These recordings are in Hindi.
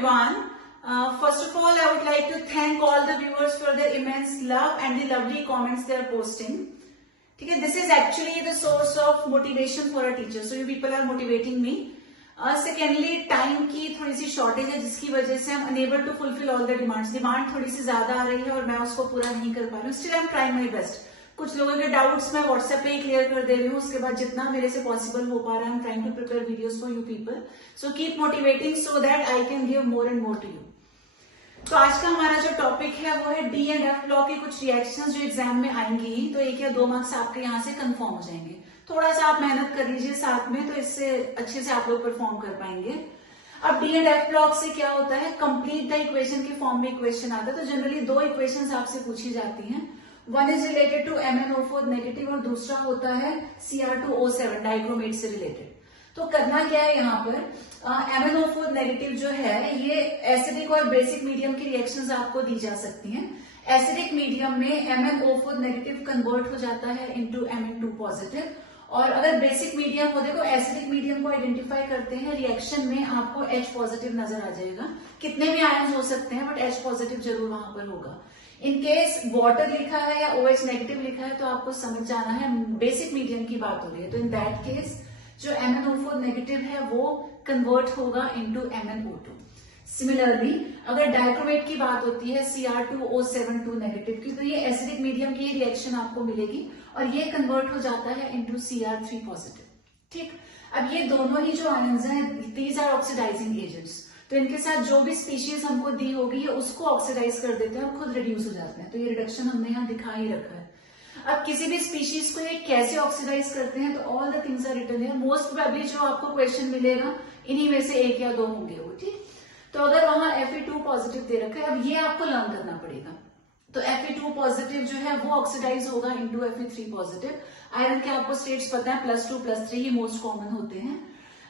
everyone. First of all, I would like to thank all the viewers for their immense love and the lovely comments they are posting. ठीक है, this is actually the source of motivation for a teacher. So you people are motivating me. Secondly, time की थोड़ी सी शॉर्टेज है जिसकी वजह से हम unable to fulfil all the demands. Demand थोड़ी सी ज्यादा आ रही है और मैं उसको पूरा नहीं कर पा रही हूँ. Still I am trying my best. कुछ लोगों के डाउट्स मैं व्हाट्सएप पे ही क्लियर कर दे रही हूँ. उसके बाद जितना मेरे से पॉसिबल हो पा रहा है, I am trying to prepare videos for you people. So keep motivating so that I can give more and more to you. तो आज का हमारा जो टॉपिक है वो है डी एंड एफ ब्लॉक के कुछ रिएक्शंस जो एग्जाम में आएंगी. तो 1 या 2 मार्क्स आपके यहाँ से कंफर्म हो जाएंगे. थोड़ा सा आप मेहनत कर लीजिए साथ में, तो इससे अच्छे से आप लोग परफॉर्म कर पाएंगे. अब डी एंड एफ ब्लॉक से क्या होता है, कंप्लीट द इक्वेशन के फॉर्म में इक्वेशन आता है. तो जनरली 2 इक्वेशंस आपसे पूछी जाती हैं. One is related to MnO4 negative और दूसरा होता है Cr2O7 डाइक्रोमेट से रिलेटेड. तो करना क्या है यहाँ पर, MnO4 नेगेटिव जो है ये एसिडिक और बेसिक मीडियम की रिएक्शंस आपको दी जा सकती हैं. एसिडिक मीडियम में MnO4 नेगेटिव कन्वर्ट हो जाता है इनटू Mn2 पॉजिटिव. और अगर बेसिक मीडियम हो, देखो एसिडिक मीडियम को आइडेंटिफाई करते हैं, रिएक्शन में आपको H पॉजिटिव नजर आ जाएगा. कितने भी आयन्स हो सकते हैं बट H पॉजिटिव जरूर वहां पर होगा. इन केस वाटर लिखा है या OH नेगेटिव लिखा है तो आपको समझ जाना है बेसिक मीडियम की बात हो रही है. तो इन दैट केस जो MnO4 नेगेटिव है वो कन्वर्ट होगा इनटू MnO2. सिमिलरली अगर डाइक्रोमेट की बात होती है Cr2O7 नेगेटिव की, तो ये एसिडिक मीडियम की रिएक्शन आपको मिलेगी और ये कन्वर्ट हो जाता है इनटू Cr3 पॉजिटिव. ठीक, अब ये दोनों ही जो आयन्स हैं दीज आर ऑक्सीडाइजिंग एजेंट्स. तो इनके साथ जो भी स्पीशीज हमको दी होगी ये उसको ऑक्सीडाइज कर देते हैं और खुद रिड्यूस हो जाते हैं. तो ये रिडक्शन हमने यहाँ दिखा ही रखा है. अब किसी भी स्पीशीज को ये कैसे ऑक्सीडाइज करते हैं तो all the things are written है. मोस्ट प्रोबेबली जो आपको क्वेश्चन मिलेगा इन्हीं में से 1 या 2 होंगे वो. ठीक, तो अगर वहां Fe2 पॉजिटिव दे रखा है, अब ये आपको लर्न करना पड़ेगा. तो Fe2 पॉजिटिव जो है वो ऑक्सीडाइज होगा इनटू Fe3 पॉजिटिव. आयरन के आपको स्टेट्स पता है, +2 +3 ही मोस्ट कॉमन होते हैं.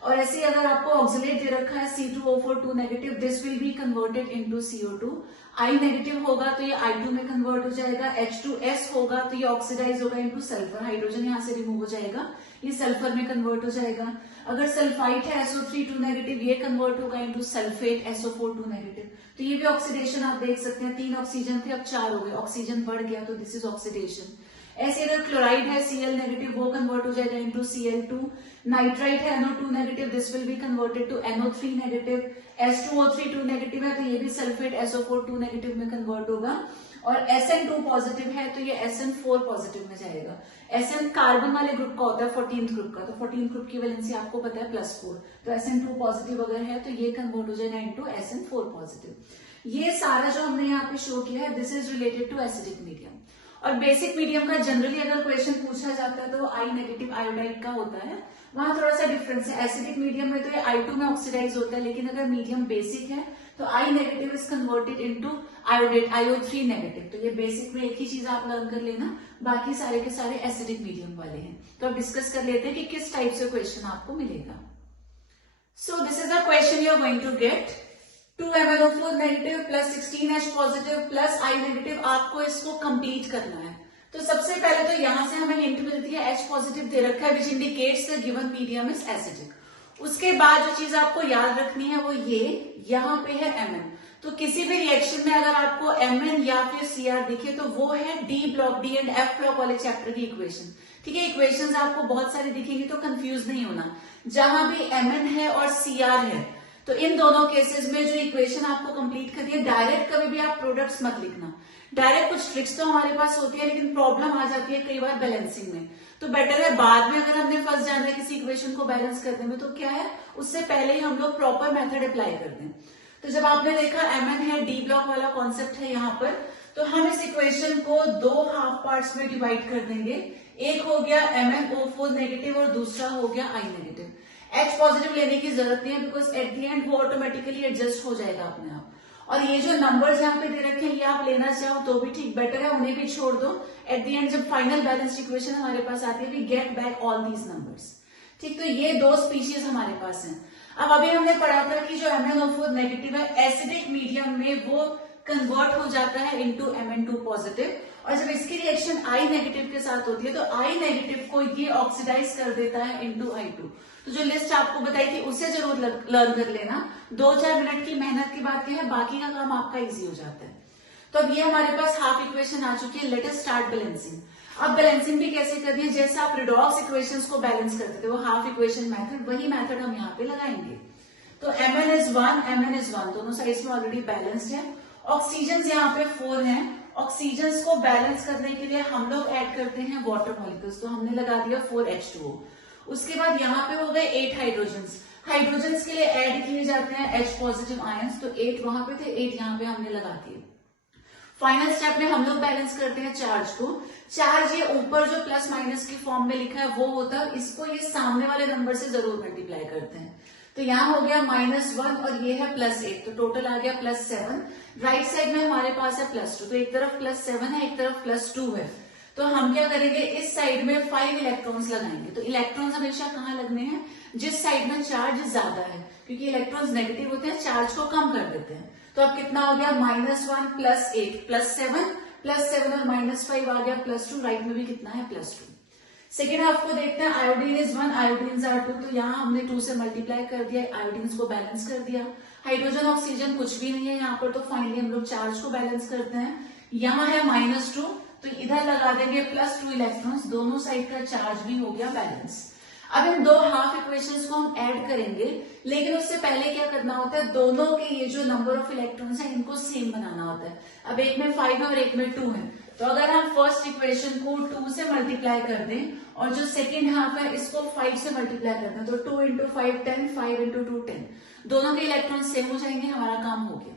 और ऐसे अगर आपको ऑक्सीलेट दे रखा है C2O4 negative, this will be converted into CO2. I negative होगा तो ये I2 में कन्वर्ट हो जाएगा. H2S होगा तो ये ऑक्सीडाइज होगा इनटू सल्फर. हाइड्रोजन यहाँ से रिमूव हो जाएगा, ये सल्फर में कन्वर्ट हो जाएगा. अगर सल्फाइड है SO3 नेगेटिव, ये कन्वर्ट होगा इनटू सल्फेट SO4 नेगेटिव. तो ये भी ऑक्सीडेशन आप देख सकते हैं. 3 ऑक्सीजन थे, अब 4 हो गए. ऑक्सीजन बढ़ गया तो दिस इज ऑक्सीडेशन. ऐसे अगर क्लोराइड है Cl नेगेटिव, वो कन्वर्ट हो जाएगा इनटू Cl2. नाइट्राइट है NO2 negative, this will be converted to NO3 negative. S2O3 negative है तो ये भी सल्फेट SO4 नेगेटिव में कन्वर्ट होगा. और SN2 पॉजिटिव है तो ये SN4 पॉजिटिव में जाएगा. SN कार्बन वाले ग्रुप का होता है 14th ग्रुप का, तो 14th ग्रुप की वैलेंसी आपको पता है +4. तो SN2 पॉजिटिव अगर है तो ये कन्वर्ट हो जाएगा इनटू SN4 पॉजिटिव. ये सारा जो हमने यहाँ पे शो किया है this is related to acidic medium. और बेसिक मीडियम का जनरली अगर क्वेश्चन पूछा जाता है तो I नेगेटिव आयोडाइड का होता है. वहां थोड़ा सा डिफरेंस है. एसिडिक मीडियम में तो ये I2 में ऑक्सीडाइज होता है, लेकिन अगर मीडियम बेसिक है तो I negative is converted into iodate IO3 negative. तो ये बेसिक में एक ही चीज आप लर्न कर लेना, बाकी सारे के सारे एसिडिक मीडियम वाले हैं. तो अब डिस्कस कर लेते हैं कि किस टाइप से क्वेश्चन आपको मिलेगा. So this is the question you are going to get. 2 MnO4 negative plus 16H positive plus I negative, आपको इसको कंप्लीट करना है. तो सबसे पहले तो यहां से हमें हिंट मिलती है H पॉजिटिव दे रखा है which indicates the given medium is acidic. उसके बाद जो चीज आपको याद रखनी है वो ये यहाँ पे है Mn. तो किसी भी रिएक्शन में अगर आपको Mn या फिर Cr दिखे तो वो है D block, D and F block वाले चैप्टर की इक्वेशन. ठीक है, इक्वेशंस आपको बहुत सारी दिखेंगी तो कंफ्यूज नहीं होना. जहां भी Mn है और Cr है तो इन दोनों केसेस में जो इक्वेशन आपको कंप्लीट करनी है, डायरेक्ट कभी भी आप प्रोडक्ट्स मत लिखना. डायरेक्ट कुछ ट्रिक्स तो हमारे पास होती है लेकिन प्रॉब्लम आ जाती है कई बार बैलेंसिंग में. तो बेटर है बाद में अगर हमने फंस जाना है किसी इक्वेशन को बैलेंस करने में तो क्या है, उससे पहले ही हम लोग प्रॉपर मेथड अप्लाई कर दें. तो जब आपने देखा Mn है, D ब्लॉक वाला कॉन्सेप्ट है यहाँ पर, तो हम इस इक्वेशन को 2 हाफ पार्ट्स में डिवाइड कर देंगे. एक हो गया MnO4 नेगेटिव और दूसरा हो गया I नेगेटिव. H पॉजिटिव लेने की जरूरत नहीं है बिकॉज एट द एंड वो ऑटोमेटिकली एडजस्ट हो जाएगा अपने आप. और ये जो नंबर्स यहाँ पे दे रखे हैं ये आप लेना चाहो तो भी ठीक, बेटर है उन्हें भी छोड़ दो. एट द एंड जब फाइनल बैलेंस्ड इक्वेशन हमारे पास आती है we get back all these numbers. ठीक, तो ये 2 स्पीशीज हमारे पास हैं. अब अभी हमने पढ़ा था कि जो MnO4 नेगेटिव है एसिडिक मीडियम में वो कन्वर्ट हो जाता है इनटू Mn2 पॉजिटिव. और जब इसकी रिएक्शन I नेगेटिव के साथ होती है तो I नेगेटिव को ये ऑक्सीडाइज कर देता है इनटू I2. तो तो जो लिस्ट आपको बताई थी उसे जरूर लर्न कर लेना। 2-4 मिनट की मेहनत के बाद क्या है, बाकी का काम आपका इजी हो जाता है। तो अब ये हमारे पास हाफ इक्वेशन आ चुकी है। Let us start balancing. अब बैलेंसिंग भी कैसे करनी है, जैसे आप रिडॉक्स इक्वेशंस को बैलेंस करते थे वो हाफ इक्वेशन मेथड, वही मेथड हम यहाँ पे लगाएंगे। तो Mn is 1, Mn is 1, दोनों साइड्स में ऑलरेडी बैलेंस्ड है। ऑक्सीजन यहाँ पे 4 हैं। ऑक्सीजन को बैलेंस करने के लिए हम लोग ऐड करते हैं वाटर मॉलिक्यूल्स, तो हमने लगा दिया 4H2O। उसके बाद यहाँ पे हो गए 8 हाइड्रोजन्स। हाइड्रोजन्स के लिए ऐड किए जाते हैं H पॉजिटिव आयंस, तो 8 वहां पे थे, 8 यहाँ पे हमने लगा दिए। फाइनल स्टेप में हम लोग बैलेंस करते हैं चार्ज को। चार्ज ये ऊपर जो प्लस माइनस की फॉर्म में लिखा है वो होता है, इसको ये सामने वाले नंबर से जरूर मल्टीप्लाई करते हैं। तो यहाँ हो गया -1 और ये है +8, तो टोटल आ गया +7। राइट साइड में हमारे पास है +2, तो एक तरफ +7 है, एक तरफ +2 है। तो हम क्या करेंगे, इस साइड में 5 इलेक्ट्रॉन्स लगाएंगे। तो इलेक्ट्रॉन्स हमेशा कहाँ लगने हैं, जिस साइड में चार्ज ज्यादा है, क्योंकि इलेक्ट्रॉन्स नेगेटिव होते हैं, चार्ज को कम कर देते हैं। तो अब कितना हो गया, -1 +8 +7 और -5 आ गया +2। राइट में भी कितना है, +2। सेकेंड हाफ को देखते हैं। आयोडीन इज 1, आयोडीन आर 2, तो यहाँ हमने 2 से मल्टीप्लाई कर दिया, आयोडीन को बैलेंस कर दिया। हाइड्रोजन ऑक्सीजन कुछ भी नहीं है यहाँ पर, तो फाइनली हम लोग चार्ज को बैलेंस करते हैं। यहाँ है -2, तो इधर लगा देंगे +2 इलेक्ट्रॉन्स, दोनों साइड का चार्ज भी हो गया बैलेंस। अब इन दो हाफ इक्वेशंस को हम ऐड करेंगे, लेकिन उससे पहले क्या करना होता है, दोनों के ये जो नंबर ऑफ इलेक्ट्रॉन्स हैं इनको सेम बनाना होता है। अब एक में 5 है और एक में 2 है, तो अगर हम फर्स्ट इक्वेशन को 2 से मल्टीप्लाई कर दें और जो सेकेंड हाफ है इसको 5 से मल्टीप्लाई कर दें, तो 2 × 5 10, 5 × 2 10, दोनों के इलेक्ट्रॉन सेम हो जाएंगे, हमारा काम हो गया।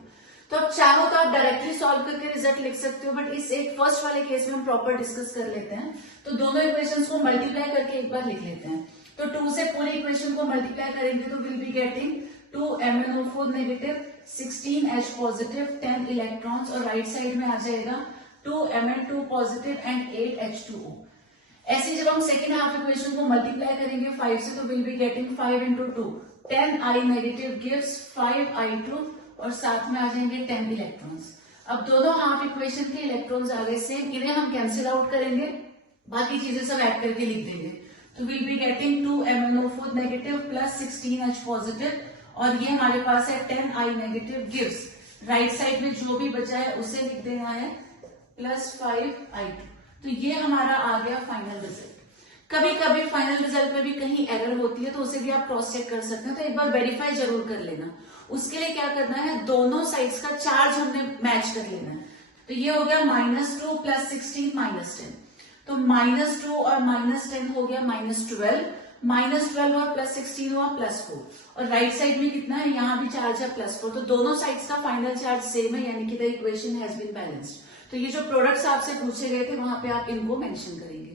तो अब चाहो तो आप डायरेक्टली सॉल्व करके रिजल्ट लिख सकते हो, बट इस एक फर्स्ट वाले केस में हम प्रॉपर डिस्कस कर लेते हैं। तो दोनों इक्वेशंस को मल्टीप्लाई करके एक बार लिख लेते हैं। तो 2 से पूरी इक्वेशन को मल्टीप्लाई करेंगे तो will be getting 2MnO4 negative 16H positive 10 electrons, और राइट साइड में आ जाएगा 2Mn2 पॉजिटिव एंड 8H2O। ऐसे जब हम सेकेंड हाफ इक्वेशन को मल्टीप्लाई करेंगे 5 से, तो will be getting 5 × 2 10I negative gives 5I2, और साथ में आ जाएंगे 10 इलेक्ट्रॉन्स। अब दोनों हाफ इक्वेशन के इलेक्ट्रॉन्स आ गए सेम, इन्हें हम कैंसिल आउट करेंगे, बाकी चीजें सब ऐड करके लिख देंगे। तो will be getting 2MnO4 negative plus 16H positive, और ये हमारे पास है 10I negative gives, right side में जो भी बचा है उसे लिख देना है +5I2। तो ये हमारा आ गया फाइनल रिजल्ट। कभी कभी फाइनल रिजल्ट में भी कहीं एरर होती है, तो उसे भी आप क्रॉस चेक कर सकते हैं, तो एक बार वेरीफाई जरूर कर लेना। उसके लिए क्या करना है, दोनों साइड्स का चार्ज हमने मैच कर लेना है। तो ये हो गया -2 + 16 -10, तो -2 और -10 हो गया -12, -12 और +16 हुआ +4, और राइट साइड में कितना है, यहाँ भी चार्ज है +4, तो दोनों साइड्स का फाइनल चार्ज सेम है, यानी कि the equation has been balanced. तो ये जो प्रोडक्ट्स आपसे पूछे गए थे वहां पे आप इनको मेंशन करेंगे।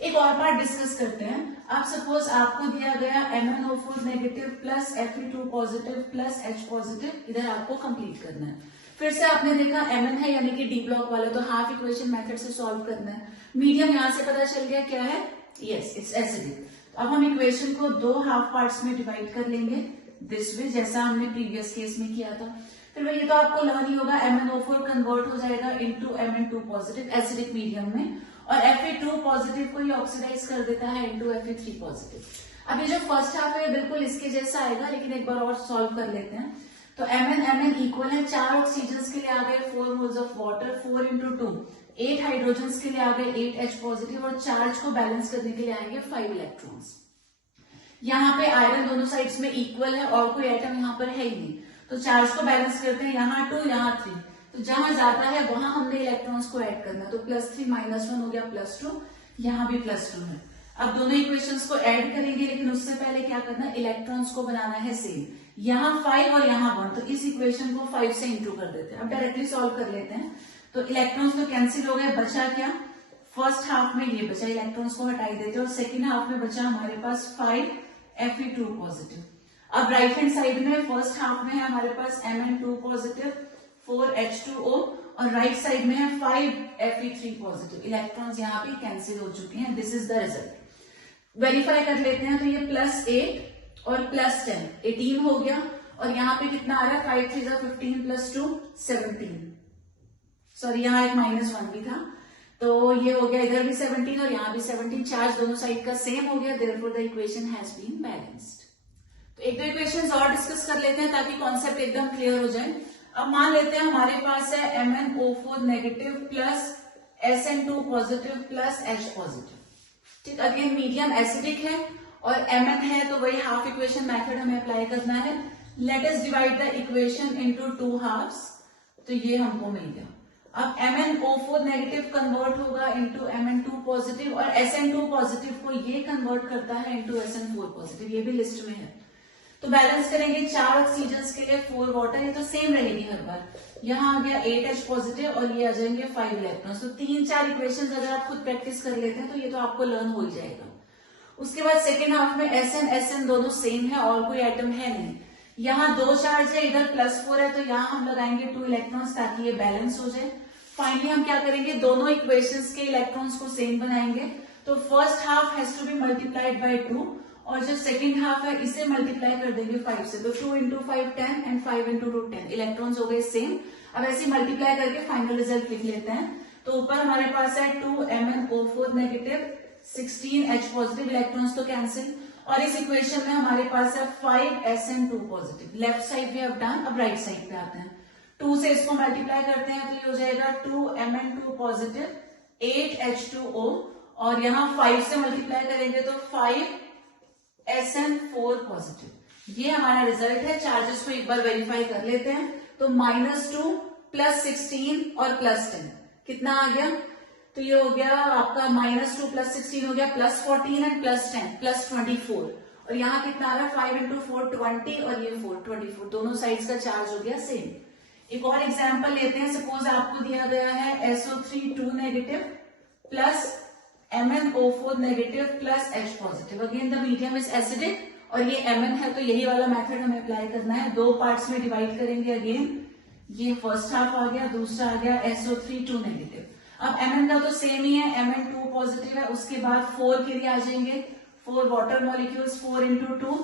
एक और पार्ट डिस्कस करते हैं। अब सपोज आपको दिया गया MnO4 negative plus Fe2 positive plus H positive, इधर आपको कंप्लीट करना है। फिर से आपने देखा Mn है यानी कि डी ब्लॉक वाला, तो हाफ इक्वेशन मेथड से सॉल्व करना है। मीडियम यहां से पता चल गया क्या है, यस इट्स एसिडिक। अब हम इक्वेशन को 2 हाफ पार्ट्स में डिवाइड कर लेंगे दिस वे, जैसा हमने प्रीवियस केस में किया था। फिर ये तो आपको लर्न ही होगा, MnO4 कन्वर्ट हो जाएगा into Mn2 positive acidic medium में, और Fe2 पॉजिटिव को ये ऑक्सीडाइज कर देता है इनटू Fe3 पॉजिटिव। अब ये जो फर्स्ट हाफ है बिल्कुल इसके जैसा आएगा, लेकिन एक बार और सॉल्व कर लेते हैं। तो Mn इक्वल है, 4 ऑक्सीजन के लिए आ गए 4 मोल्स ऑफ वाटर, 4 × 2 8 हाइड्रोजन के लिए आ गए 8H पॉजिटिव, और चार्ज को बैलेंस करने के लिए आएंगे 5 इलेक्ट्रॉन्स। यहाँ पे आयरन दोनों साइड्स में इक्वल है, और कोई आइटम यहाँ पर है ही नहीं, तो चार्ज को बैलेंस करते हैं, यहाँ 2 यहाँ 3, तो जहां ज्यादा है वहां हमने इलेक्ट्रॉन्स को ऐड करना है। तो +3 -1 हो गया +2, यहाँ भी +2 है। अब दोनों इक्वेशंस को ऐड करेंगे, लेकिन उससे पहले क्या करना है, इलेक्ट्रॉन्स को बनाना है सेम, यहाँ 5 और यहाँ 1, तो इस इक्वेशन को 5 से इंटू कर देते हैं। अब डायरेक्टली सॉल्व कर लेते हैं। तो इलेक्ट्रॉन्स तो कैंसिल हो गए, बचा क्या, फर्स्ट हाफ में ये बचा, इलेक्ट्रॉन्स को हटाई देते, और सेकेंड हाफ में बचा हमारे पास 5 Fe2 पॉजिटिव। अब राइट हैंड साइड में फर्स्ट हाफ में है हमारे पास Mn2 पॉजिटिव 4H2O, और राइट साइड में है 5 Fe3 पॉजिटिव। इलेक्ट्रॉन्स यहाँ पे कैंसिल हो चुके हैं, this is the result. Verify कर लेते हैं, तो ये +8 और +10 18 हो गया, और यहाँ पे कितना आ रहा है, 5 3 15 + 2 17, सॉरी यहाँ एक -1 भी था। तो ये हो गया, इधर भी 17 और यहाँ भी 17, चार्ज दोनों साइड का सेम हो गया, therefore the equation has been balanced. तो एक दो इक्वेशंस और डिस्कस कर लेते हैं ताकि कॉन्सेप्ट एकदम क्लियर हो जाए। अब मान लेते हैं हमारे पास है MnO4 negative plus SN2 positive plus H positive. ठीक, अगेन मीडियम एसिडिक है और Mn है, तो वही हाफ इक्वेशन मेथड हमें अप्लाई करना है। Let us divide the equation into 2 halves, तो ये हमको मिल गया। अब MnO4 नेगेटिव कन्वर्ट होगा इनटू Mn2 पॉजिटिव और SN2 पॉजिटिव को ये कन्वर्ट करता है इनटू SN4 पॉजिटिव, ये भी लिस्ट में है। तो बैलेंस करेंगे 4 ऑक्सीजन के लिए 4 वाटर, ये तो सेम रहेगी हर बार। यहाँ आ गया 8H पॉजिटिव और ये आ जाएंगे 5 इलेक्ट्रॉन्स। तो 3-4 इक्वेशंस अगर आप खुद प्रैक्टिस कर लेते हैं तो ये तो आपको लर्न हो ही जाएगा। उसके बाद सेकेंड हाफ में SN दोनों सेम है और कोई आइटम है नहीं। यहाँ 2 चार्ज है, इधर +4 है, तो यहाँ हम लगाएंगे 2 इलेक्ट्रॉन्स ताकि ये बैलेंस हो जाए। फाइनली हम क्या करेंगे, दोनों इक्वेशंस के इलेक्ट्रॉन्स को सेम बनाएंगे। तो first half has to be multiplied by 2 और जो सेकंड हाफ है इसे मल्टीप्लाई कर देंगे 5 से। तो 2 इंटू 5 10 एंड 5 इंटू 2 10, इलेक्ट्रॉन्स हो गए सेम। अब ऐसे मल्टीप्लाई करके फाइनल रिजल्ट लिख लेते हैं। तो ऊपर हमारे पास है 2 MnO4 negative 16 H positive, electrons तो कैंसिल, और इस इक्वेशन में हमारे पास है 5 SN2 positive. Left side we have done, अब राइट साइड पे आते हैं। 2 से इसको मल्टीप्लाई करते हैं तो ये हो जाएगा 2 Mn2 पॉजिटिव 8 H2O और यहाँ 5 से मल्टीप्लाई करेंगे तो 5 SN4 पॉजिटिव। ये हमारा रिजल्ट है। चार्जेस को एक बार वेरीफाई कर लेते हैं। तो -2 + 16 और +10 कितना आ गया, तो ये हो गया आपका -2 + 16 हो गया +14 एंड +10 +24 और यहाँ कितना आ रहा है 5 इंटू 4 20 और ये 4 24, दोनों साइड्स का चार्ज हो गया सेम। एक और एग्जांपल लेते हैं। सपोज आपको दिया गया है SO3 2 negative plus MnO4 negative plus H positive. Again the medium is acidic और ये Mn है, तो यही वाला मेथड हमें अप्लाई करना है। 2 पार्ट्स में डिवाइड करेंगे। अगेन ये फर्स्ट हाफ आ गया, दूसरा आ गया SO3 2 नेगेटिव। अब Mn का तो सेम ही है, Mn2 पॉजिटिव है। उसके बाद 4 के लिए आ जाएंगे, 4 वाटर मॉलिक्यूल्स, 4 इंटू 2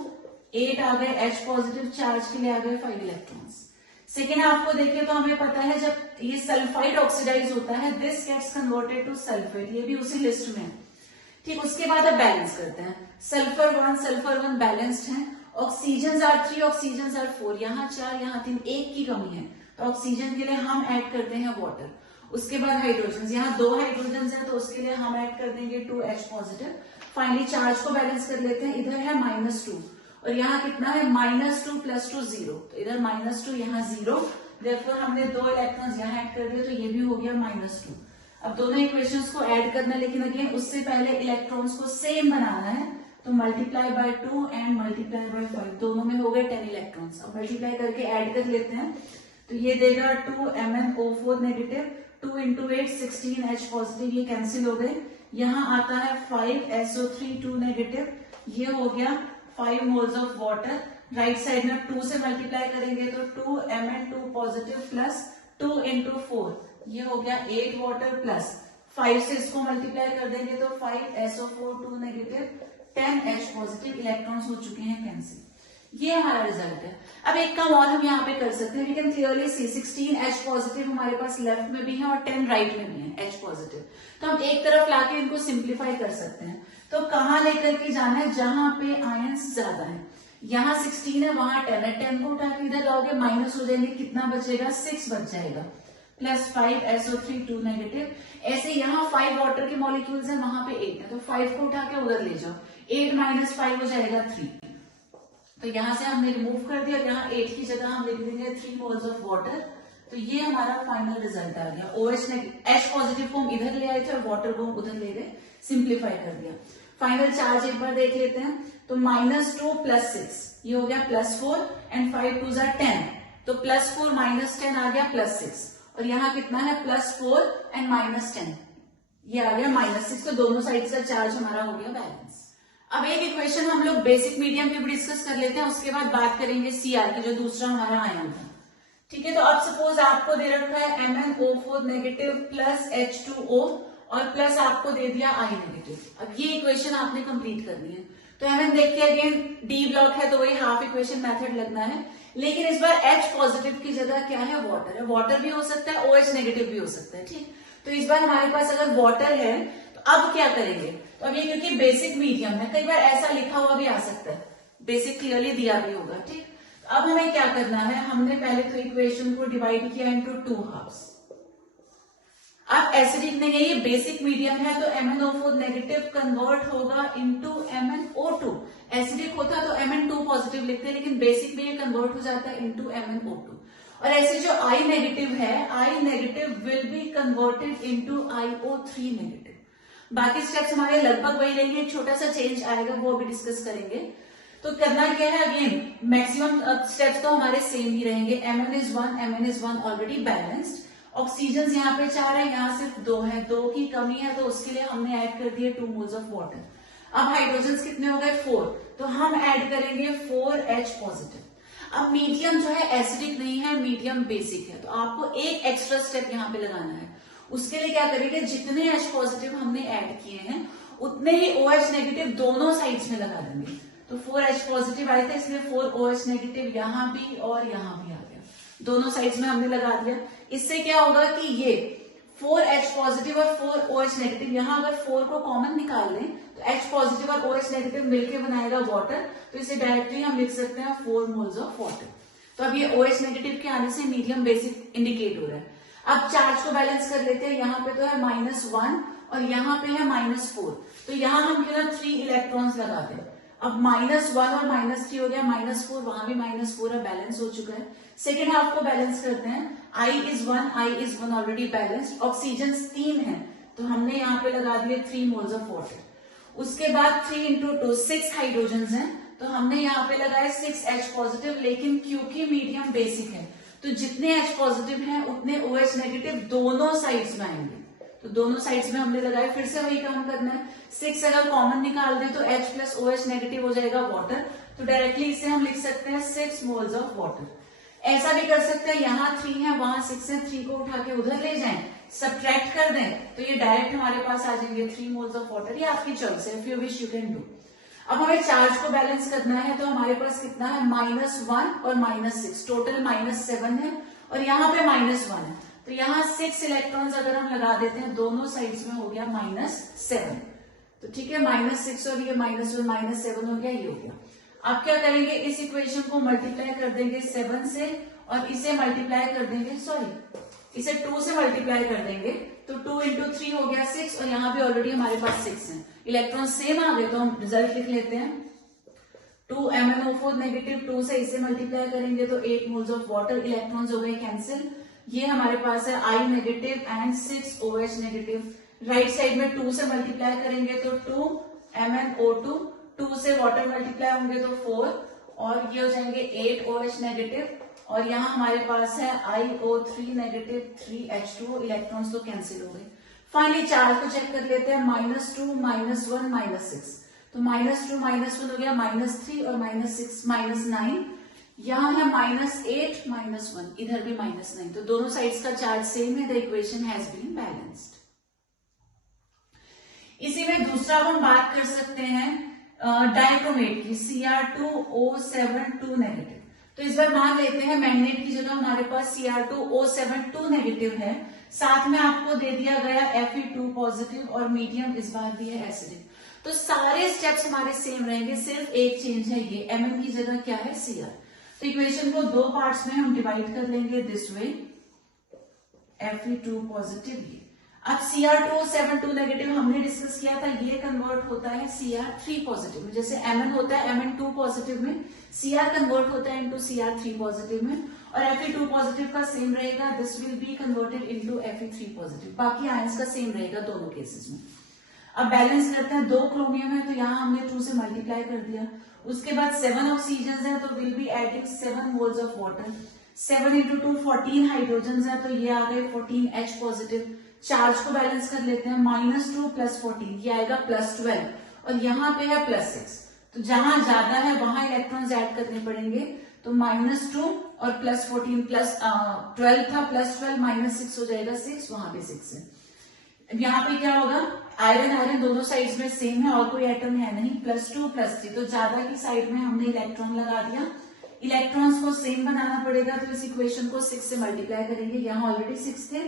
8 आ गए H पॉजिटिव, चार्ज के लिए आ गए 5 इलेक्ट्रॉन्स। सेकेंड हाफ को देखिए तो हमें पता है जब ये सल्फाइड ऑक्सीडाइज होता है this gets converted to sulphate, ये भी उसी लिस्ट में। ठीक, उसके बाद अब बैलेंस करते हैं। सल्फर 1 बैलेंस्ड है। ऑक्सीजन आर 3 ऑक्सीजन आर 4, यहाँ 4 यहाँ 3, एक की कमी है तो ऑक्सीजन के लिए हम ऐड करते हैं वाटर। उसके बाद हाइड्रोजन, यहाँ 2 हाइड्रोजन है तो उसके लिए हम ऐड कर देंगे 2 H पॉजिटिव। फाइनली चार्ज को बैलेंस कर लेते हैं। इधर है -2 और यहाँ कितना है -2 + 2 0, तो इधर -2 यहाँ 0, देयरफॉर हमने 2 इलेक्ट्रॉन्स यहाँ ऐड कर दिए तो ये भी हो गया -2। अब दोनों इक्वेशंस को ऐड करना है, लेकिन अगेन उससे पहले इलेक्ट्रॉन्स को सेम बनाना है। तो multiply by 2 and multiply by 5, दोनों में हो गए 10 इलेक्ट्रॉन्स। अब मल्टीप्लाई करके ऐड कर लेते हैं तो ये देगा 2 MnO4 negative 2 into 8 16 H positive, ये कैंसिल हो गए। यहाँ आता है 5 SO3 2 नेगेटिव, ये हो गया 5 moles of water. Right side में 2 से मल्टीप्लाई करेंगे तो 2 Mn2 पॉजिटिव प्लस 2 इंटू 4, ये हो गया 8 वाटर प्लस 5 से इसको मल्टीप्लाई कर देंगे तो 5 SO4 2 negative 10 H positive, electrons हो चुके हैं कैंसिल। ये हमारा रिजल्ट है। अब एक काम और हम यहाँ पे कर सकते हैं, we can clearly see 16 H positive हमारे पास लेफ्ट में भी है और 10 राइट में भी है H पॉजिटिव, तो हम एक तरफ लाके इनको सिंप्लीफाई कर सकते हैं। तो कहाँ लेकर के जाना है, जहां पे आयंस ज्यादा है। यहाँ 16 है, वहां 10 है, 10 को उठा के इधर लाओगे माइनस हो जाएंगे, कितना बचेगा 6 बच जाएगा, प्लस 5 SO3 2 नेगेटिव। ऐसे यहाँ 5 वाटर के मॉलिक्यूल्स है, वहां पे 8 है, तो 5 को उठा के उधर ले जाओ, 8 - 5 हो जाएगा 3। तो यहाँ से हमने रिमूव कर दिया, यहाँ 8 की जगह हम लिख देंगे 3 मोल्स ऑफ वाटर। तो ये हमारा फाइनल रिजल्ट आ गया। OH H पॉजिटिव को हम इधर ले आए थे और वाटर को हम उधर ले गए, सिंप्लीफाई कर दिया। फाइनल चार्ज एक बार देख लेते हैं। तो -2 + 6, ये हो गया +4 एंड 5 2 = 10, तो +4 - 10 आ गया +6 और यहाँ कितना है +4 एंड -10, ये आ गया -6। तो दोनों साइड का चार्ज हमारा हो गया बैलेंस। अब एक इक्वेशन हम लोग बेसिक मीडियम पे भी डिस्कस कर लेते हैं, उसके बाद बात करेंगे Cr की, जो दूसरा हमारा आयन था। ठीक है, तो अब सपोज आपको दे रखा है MnO4 नेगेटिव प्लस H2O और प्लस आपको दे दिया I नेगेटिव। अब ये इक्वेशन आपने कंप्लीट करनी है। तो Mn देख के अगेन D ब्लॉक है तो वही हाफ इक्वेशन मेथड लगना है, लेकिन इस बार H पॉजिटिव की जगह क्या है, वाटर है। वाटर भी हो सकता है, OH नेगेटिव भी हो सकता है। ठीक, तो इस बार हमारे पास अगर वाटर है तो अब क्या करेंगे, तो अब ये क्योंकि बेसिक मीडियम है, कई बार ऐसा लिखा हुआ भी आ सकता है, बेसिक क्लियरली दिया भी होगा, ठीक। अब हमें क्या करना है, हमने पहले तो इक्वेशन को डिवाइड किया इनटू 2 हाफ्स। अब एसिडिक नहीं है, ये बेसिक मीडियम है, तो MnO4 नेगेटिव कन्वर्ट होगा इनटू MnO2। एसिडिक होता तो Mn2 पॉजिटिव लिखते हैं, लेकिन बेसिक में ये कन्वर्ट हो जाता है इनटू MnO2। और ऐसे जो I नेगेटिव है, I negative will be converted into IO3 negative. बाकी स्टेप्स हमारे लगभग वही रहेंगे, एक छोटा सा चेंज आएगा, वो अभी डिस्कस करेंगे। तो करना क्या है, अगेन मैक्सिमम स्टेप्स तो हमारे सेम ही रहेंगे। Mn is 1 already balanced. Oxygen यहाँ पे 4 है, यहाँ सिर्फ 2 है, 2 की कमी है, तो उसके लिए हमने ऐड कर दिए 2 मोल्स ऑफ वाटर। अब हाइड्रोजन कितने हो गए 4, तो हम ऐड करेंगे 4H पॉजिटिव। अब मीडियम जो है एसिडिक नहीं है, मीडियम बेसिक है, तो आपको एक एक्स्ट्रा स्टेप यहाँ पे लगाना है। उसके लिए क्या करेंगे, जितने H पॉजिटिव हमने ऐड किए हैं उतने ही OH नेगेटिव दोनों साइड्स में लगा देंगे। तो 4H पॉजिटिव आए थे, इसलिए 4OH नेगेटिव यहाँ भी और यहाँ भी आ गया, दोनों साइड्स में हमने लगा दिया। इससे क्या होगा कि ये 4H पॉजिटिव और 4OH नेगेटिव, यहाँ अगर 4 को कॉमन निकाल लें तो H पॉजिटिव और OH नेगेटिव मिलके बनाएगा वाटर, तो इसे डायरेक्टली हम लिख सकते हैं 4 मोल्स ऑफ वाटर। तो अब ये OH नेगेटिव के आने से मीडियम बेसिक इंडिकेट हो रहा है। अब चार्ज को बैलेंस कर लेते हैं, यहाँ पे तो है -1 और यहाँ पे है -4, तो यहाँ हम क्यों ना 3 इलेक्ट्रॉन्स लगा दें। अब -1 और -3 हो गया, -4, वहां भी -4 है, बैलेंस हो चुका है। सेकेंड हाफ को बैलेंस करते हैं, I is 1 already balanced. Oxygen 3 है, तो हमने यहाँ पे लगा दिए 3 मोल्स ऑफ वाटर। उसके बाद 3 into 2 6 हाइड्रोजन हैं, तो हमने यहाँ पे लगाए 6H पॉजिटिव, लेकिन क्योंकि मीडियम बेसिक है तो जितने H पॉजिटिव हैं उतने OH नेगेटिव दोनों साइड्स में आएंगे, तो दोनों साइड्स में हमने लगाए। फिर से वही काम करना है, 6 अगर कॉमन निकाल दें तो H प्लस OH नेगेटिव हो जाएगा वाटर, तो डायरेक्टली इसे हम लिख सकते हैं 6 मोल्स ऑफ वाटर। ऐसा भी कर सकते हैं, यहाँ 3 है वहां 6 है, 3 को उठा के उधर ले जाएं, सब्ट्रैक्ट कर दें, तो ये डायरेक्ट हमारे पास आ जाएंगे 3 मोल्स ऑफ वाटर। ये आपकी चॉइस है, if you wish you can do. अब हमें चार्ज को बैलेंस करना है, तो हमारे पास कितना है, -1 और -6, टोटल -7 है, और यहाँ पे -1 है, तो यहाँ 6 इलेक्ट्रॉन्स अगर हम लगा देते हैं दोनों साइड्स में हो गया -7, तो ठीक है, -6 और ये -1 -7 हो गया, ये हो गया। आप क्या करेंगे, इस इक्वेशन को मल्टीप्लाई कर देंगे 7 से, और इसे मल्टीप्लाई कर देंगे, इसे 2 से मल्टीप्लाई कर देंगे, तो 2 into 3 हो गया 6, और यहाँ भी ऑलरेडी हमारे पास 6 है। इलेक्ट्रॉन सेम आ गए, तो हम रिजल्ट लिख लेते हैं। 2 MnO4 नेगेटिव, 2 से इसे मल्टीप्लाई करेंगे तो 8 मोल्स ऑफ वाटर, इलेक्ट्रॉन्स हो गए कैंसिल। ये हमारे पास है I negative and 6 OH negative. Right side में 2 से मल्टीप्लाई करेंगे तो 2 MnO2, 2 से वाटर मल्टीप्लाई होंगे तो 4, और ये हो जाएंगे 8 OH नेगेटिव, और यहाँ हमारे पास है IO3 नेगेटिव 3H2, इलेक्ट्रॉन्स तो कैंसिल हो गए। फाइनली चार्ज को चेक कर लेते हैं, -2 -1 -6, तो -2 -1 हो गया -3, और -6 -9, यहाँ है -8 -1, इधर भी -9, तो दोनों साइड्स का चार्ज सेम है, the equation has been balanced. इसी में दूसरा हम बात कर सकते हैं डाइक्रोमेट की, Cr2O7 नेगेटिव। तो इस बार मान लेते हैं मैग्नेट की जगह हमारे पास Cr2O7 नेगेटिव है, साथ में आपको दे दिया गया Fe2 पॉजिटिव, और मीडियम इस बार भी है एसिडिक। तो सारे स्टेप्स हमारे सेम रहेंगे, सिर्फ एक चेंज है, ये Mn की जगह क्या है Cr। तो इक्वेशन को 2 पार्ट्स में हम डिवाइड कर लेंगे दिस वे, Fe2 पॉजिटिव ये। अब Cr2O7 नेगेटिव हमने डिस्कस किया था, ये कन्वर्ट होता है Cr3 पॉजिटिव में, जैसे Mn होता है Mn2 पॉजिटिव में, Cr कन्वर्ट होता है इनटू Cr3 पॉजिटिव में, और Fe2 पॉजिटिव का सेम रहेगा, this will be converted into Fe3 positive. बाकी आयंस का सेम रहेगा दोनों केसेस में। अब बैलेंस करते हैं, 2 क्रोमियम है तो यहाँ हमने 2 से मल्टीप्लाई कर दिया। उसके बाद 7 ऑक्सीजन है, तो will be adding 7 moles of water. 7 into 2 14 hydrogen है, तो ये आ गए 14H पॉजिटिव। चार्ज को बैलेंस कर लेते हैं, -2 + 14, ये आएगा +12, और यहाँ पे है +6, तो जहां ज्यादा है वहां इलेक्ट्रॉन्स ऐड करने पड़ेंगे, तो -2 और +14 +12 था, +12 -6 हो जाएगा 6, वहां पे 6 है। अब यहाँ पे क्या होगा, आयरन दोनों साइड्स में सेम है और कोई एटम है नहीं, +2 +3, तो ज्यादा की साइड में हमने इलेक्ट्रॉन लगा दिया। इलेक्ट्रॉन्स को सेम बनाना पड़ेगा, तो इस इक्वेशन को 6 से मल्टीप्लाई करेंगे, यहाँ ऑलरेडी 6 थे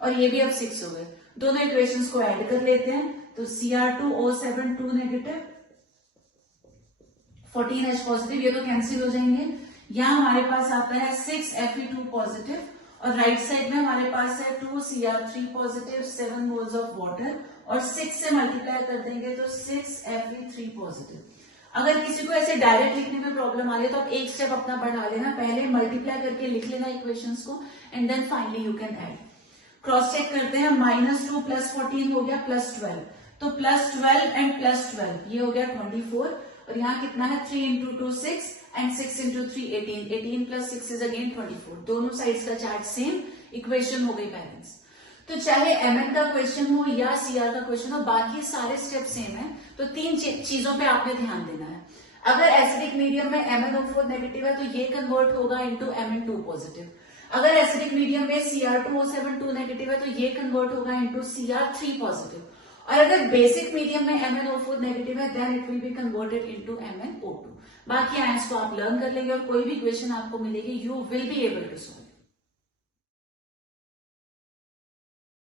और ये भी अब 6 हो गए, दोनों इक्वेशंस को ऐड कर लेते हैं, तो Cr2O7 2 नेगेटिव, 14H पॉजिटिव, ये तो कैंसिल हो जाएंगे। यहाँ हमारे पास आता है 6Fe2 पॉजिटिव, और राइट साइड में हमारे पास है 2Cr3 positive, 7 moles of water, और 6 से मल्टीप्लाई कर देंगे तो 6Fe3 पॉजिटिव। अगर किसी को ऐसे डायरेक्ट लिखने में प्रॉब्लम आ रही है तो आप एक स्टेप अपना बढ़ा लेना, पहले मल्टीप्लाई करके लिख लेना इक्वेशंस को, and then finally you can add. Cross check करते हैं, -2 + 14 हो गया +12, तो +12 एंड +12 ये हो गया 24, और यहाँ कितना है 3 × 2 6 एंड 6 × 3 18, 18 + 6 इज अगेन 24, दोनों साइड्स का चार्ट सेम, इक्वेशन हो गई बैलेंस। तो चाहे mn का क्वेश्चन हो या Cr का क्वेश्चन हो, बाकी सारे स्टेप सेम है, तो तीन चीजों पे आपने ध्यान देना है। अगर एसिडिक मीडियम में MnO4 नेगेटिव है तो ये कन्वर्ट होगा इनटू Mn2 पॉजिटिव। अगर एसिडिक मीडियम में Cr2O7 2 नेगेटिव है तो ये कन्वर्ट होगा इनटू Cr3 पॉजिटिव, और अगर बेसिक मीडियम में MnO4 नेगेटिव है then it will be converted into MnO2। बाकी आयंस को आप लर्न कर लेंगे और कोई भी क्वेश्चन आपको मिलेगी you will be able to solve.